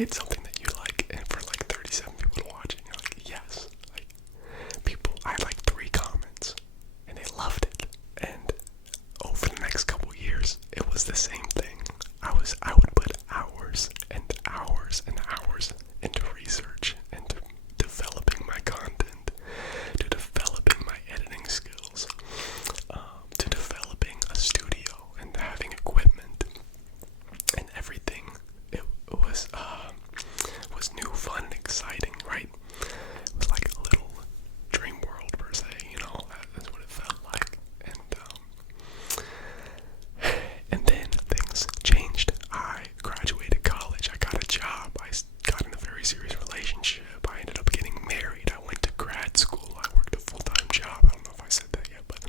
create something that you like, and for like 37 people to watch it, and you're like, yes. Like, people, I had like 3 comments, and they loved it. And over the next couple years, it was the same thing. I would put hours and hours and hours into research, into developing my content, to developing my editing skills, to developing a studio and having equipment and everything. It was new, fun, and exciting, right? It was like a little dream world per se, you know. That's what it felt like. And then things changed. I graduated college. I got a job. I got in a very serious relationship. I ended up getting married. I went to grad school. I worked a full-time job. I don't know if I said that yet, but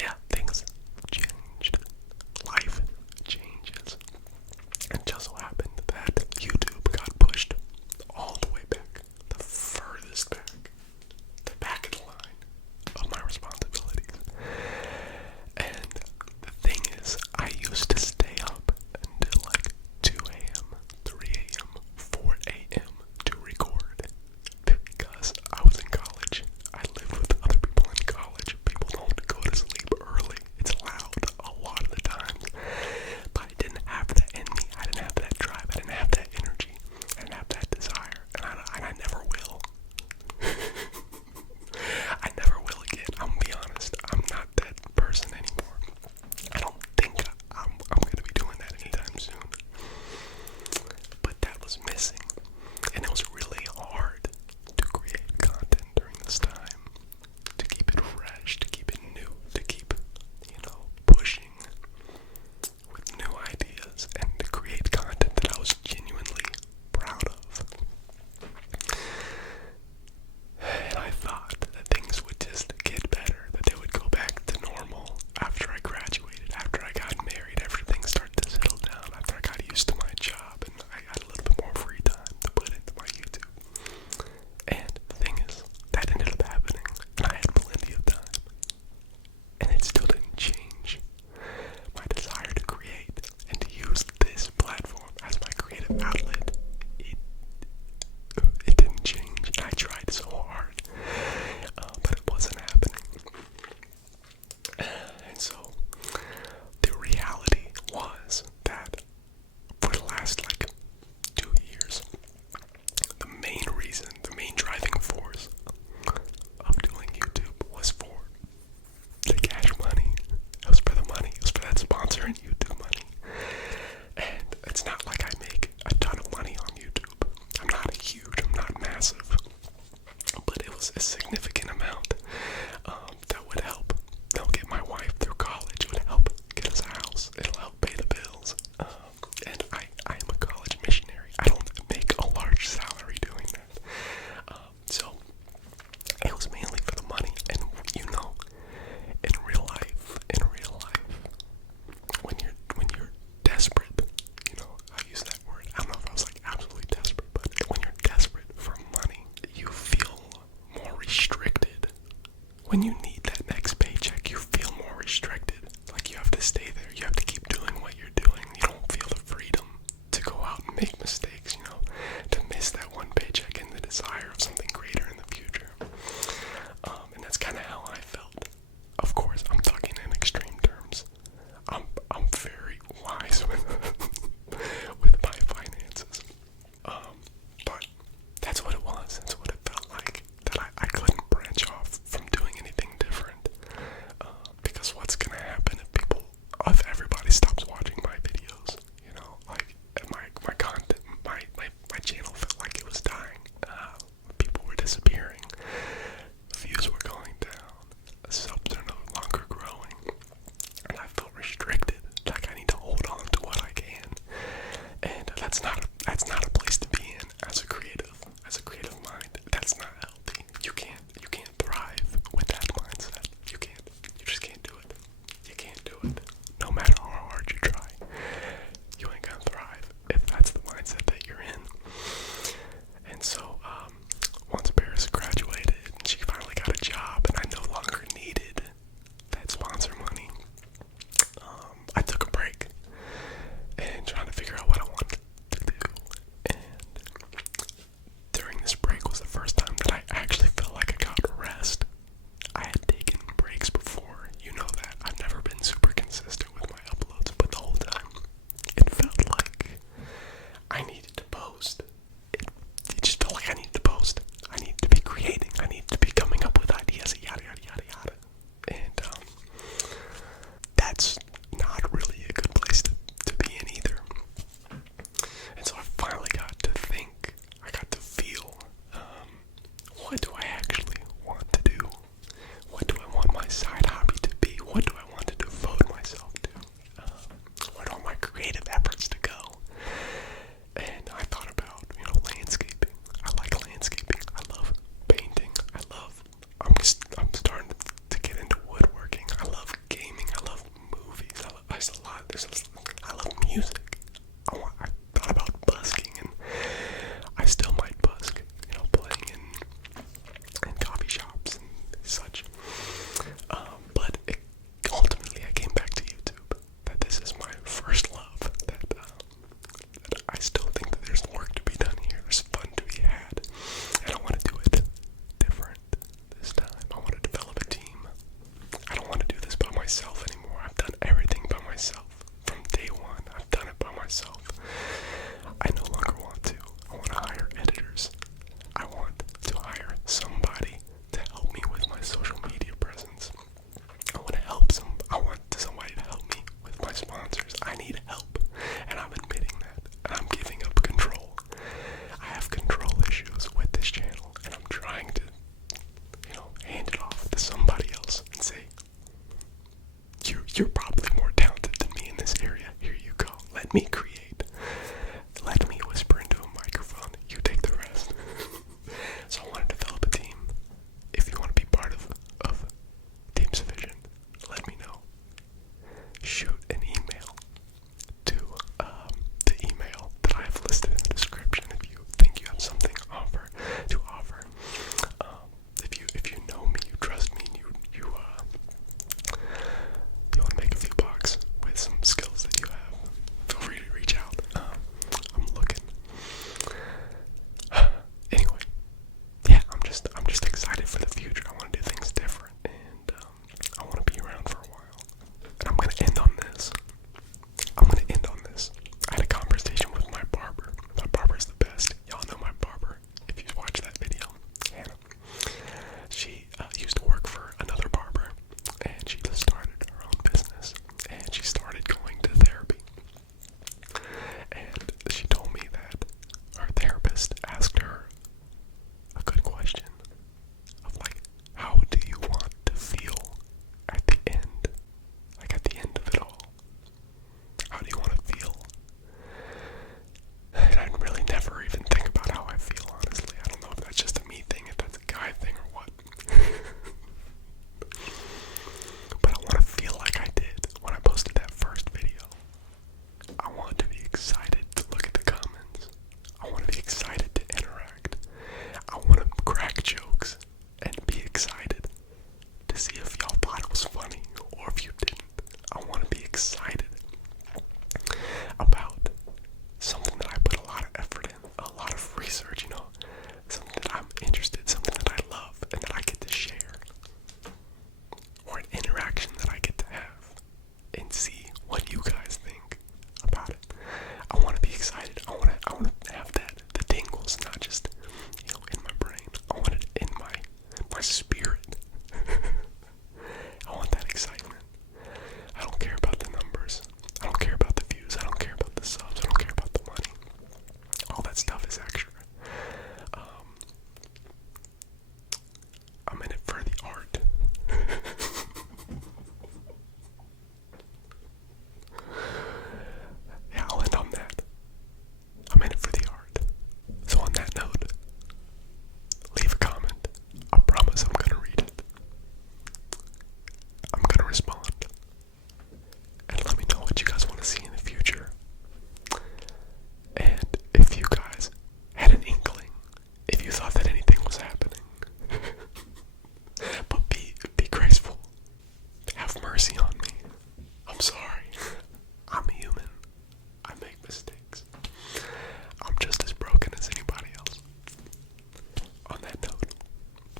yeah, things changed. Life changes. And just so happened that YouTube got pushed all the way back, the furthest back, the back of the line of my responsibilities. And the thing is, I used to stay up until like 2 a.m., 3 a.m., 4 a.m. to record because I was in college. I lived with other people in college. People don't go to sleep early. It's loud a lot of the times. But I didn't have that in me. I didn't have that drive. I didn't have that energy. I didn't have that desire. And I never will. I never will again. I'm gonna be honest. I'm not that person anymore. I don't think I'm gonna be doing that anytime soon. But that was missing. And it was really hard to create content during this time. To keep it fresh, to keep it new, to keep, pushing with new ideas and to create content that I was genuinely proud of. And I thought that things would just get better, that they would go back to normal after I graduated, after I got married, everything started to settle down, after I got used to my job and I got a little bit more free time to put into my YouTube. And the thing is, that ended up happening, and I had plenty of time. And it still didn't change my desire to create and to use this platform as my creative outlet. It didn't change. I tried so hard, but it wasn't happening. And so the reality was that for the last 2 years, the main reason, the main driving force of doing YouTube was for the cash money. It was for the money. It was for that sponsor and YouTube money. And it's not like I make a ton of money on YouTube. I'm not huge. I'm not massive. But it was a significant amount that would help. That'll get my wife through college. It would help get us a house. It'll help pay the bills. And I am a college missionary. I don't make a large salary doing that. So it was mainly for the money. And in real life, when you're desperate, I use that word. I don't know if I was absolutely desperate, but when you're desperate for money, you feel more restricted. When you need that next paycheck, you feel more restricted. Like you have to stay there. You have to keep doing what you're doing. You don't feel the freedom to go out and make mistakes, to miss that one paycheck and the desire of something greater in the future. And that's kind of how I felt. Of course, I'm talking in extreme terms. I'm very wise with my finances. But that's what it was. That's what it felt like. That I couldn't branch off from doing anything different. Because what's gonna happen if everybody stops watching my videos? My content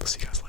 See you guys